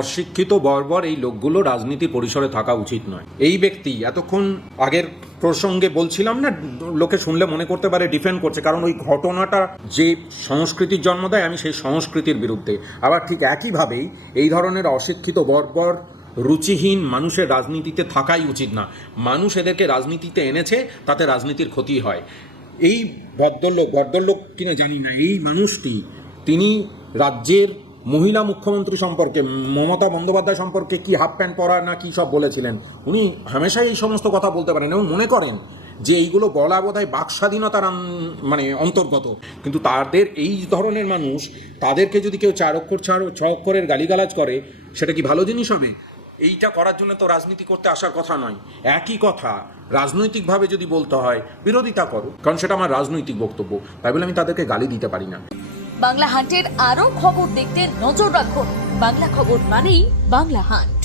অশিক্ষিত বর্বর এই লোকগুলো রাজনীতির পরিসরে থাকা উচিত নয়। এই ব্যক্তি এতক্ষণ আগের প্রসঙ্গে বলছিলাম না, লোকে শুনলে মনে করতে পারে ডিফেন্ড করছে, কারণ ওই ঘটনাটা যে সংস্কৃতির জন্ম দেয় আমি সেই সংস্কৃতির বিরুদ্ধে। আবার ঠিক একইভাবেই এই ধরনের অশিক্ষিত বর্বর রুচিহীন মানুষের রাজনীতিতে থাকাই উচিত না। মানুষ এদেরকে রাজনীতিতে এনেছে, তাতে রাজনীতির ক্ষতি হয়। এই ভদ্রলোক কিনা জানি না, এই মানুষটি তিনি রাজ্যের মহিলা মুখ্যমন্ত্রী সম্পর্কে, মমতা বন্দ্যোপাধ্যায় সম্পর্কে কি হাফ প্যান্ট পরা না কি সব বলেছিলেন। উনি হামেশাই এই সমস্ত কথা বলতে পারেন এবং মনে করেন যে এইগুলো বলা বোধহয় বাক স্বাধীনতার মানে অন্তর্গত। কিন্তু তাদের এই ধরনের মানুষ, তাদেরকে যদি কেউ 4 অক্ষর 6 অক্ষরের গালিগালাজ করে, সেটা কি ভালো জিনিস হবে? এইটা করার জন্য তো রাজনীতি করতে আসার কথা নয়। একই কথা রাজনৈতিকভাবে যদি বলতে হয়, বিরোধিতা করো, কারণ সেটা আমার রাজনৈতিক বক্তব্য। তাই বলে আমি তাদেরকে গালি দিতে পারি না। বাংলা হান্টের আরো খবর দেখতে নজর রাখুন। বাংলা খবর মানেই বাংলা হান্ট।